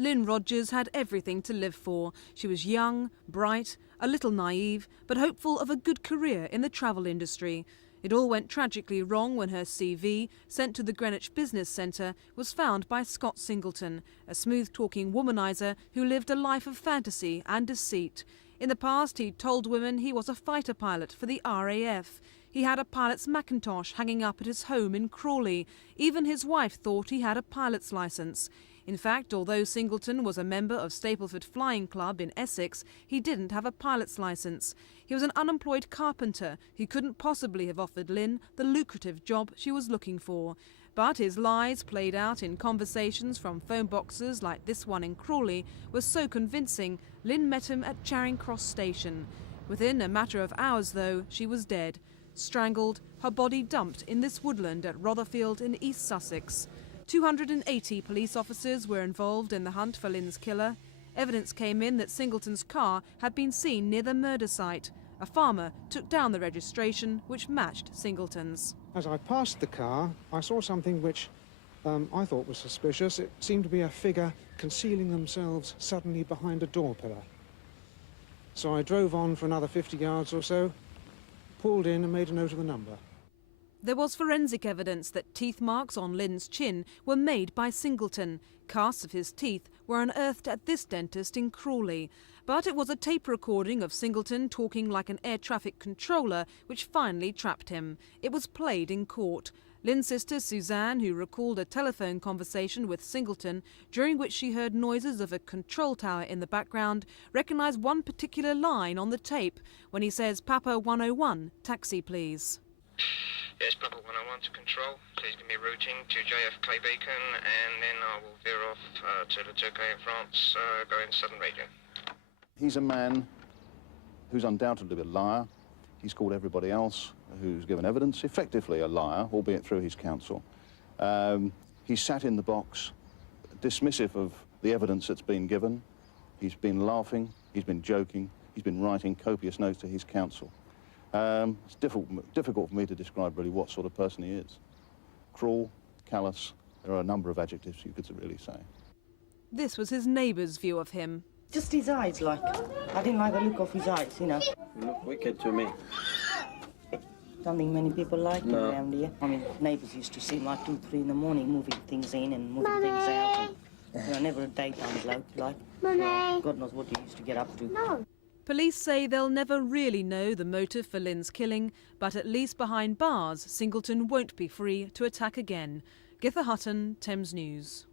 Lynn Rogers had everything to live for. She was young, bright, a little naive, but hopeful of a good career in the travel industry. It all went tragically wrong when her CV, sent to the Greenwich Business Centre, was found by Scott Singleton, a smooth-talking womaniser who lived a life of fantasy and deceit. In the past, he'd told women he was a fighter pilot for the RAF. He had a pilot's Macintosh hanging up at his home in Crawley. Even his wife thought he had a pilot's licence. In fact, although Singleton was a member of Stapleford Flying Club in Essex, he didn't have a pilot's licence. He was an unemployed carpenter who couldn't possibly have offered Lynn the lucrative job she was looking for. But his lies, played out in conversations from phone boxes like this one in Crawley, were so convincing, Lynn met him at Charing Cross Station. Within a matter of hours, though, she was dead. Strangled, her body dumped in this woodland at Rotherfield in East Sussex. 280 police officers were involved in the hunt for Lynn's killer. Evidence came in that Singleton's car had been seen near the murder site. A farmer took down the registration, which matched Singleton's. As I passed the car, I saw something which I thought was suspicious. It seemed to be a figure concealing themselves suddenly behind a door pillar. So I drove on for another 50 yards or so, pulled in and made a note of the number. There was forensic evidence that teeth marks on Lynn's chin were made by Singleton. Casts of his teeth were unearthed at this dentist in Crawley. But it was a tape recording of Singleton talking like an air traffic controller which finally trapped him. It was played in court. Lynn's sister Suzanne, who recalled a telephone conversation with Singleton during which she heard noises of a control tower in the background, recognised one particular line on the tape when he says, "Papa 101, taxi please." Yes, Papa 101 to control. Please give me routing to JFK Beacon, and then I will veer off to the Turkey in France, going southern region. He's a man who's undoubtedly a liar. He's called everybody else who's given evidence effectively a liar, albeit through his counsel. He sat in the box, dismissive of the evidence that's been given. He's been laughing, he's been joking, he's been writing copious notes to his counsel. It's difficult for me to describe really what sort of person he is. Cruel, callous, there are a number of adjectives you could really say. This was his neighbour's view of him. Just his eyes, like. I didn't like the look of his eyes, you know. You look wicked to me. Don't think many people like him No. around here. I mean, neighbours used to see him like 2, 3 in the morning, moving things in and moving things out. And, you know, never a daytime bloke, like. God knows what he used to get up to. No. Police say they'll never really know the motive for Lynn's killing, but at least behind bars, Singleton won't be free to attack again. Githa Hutton, Thames News.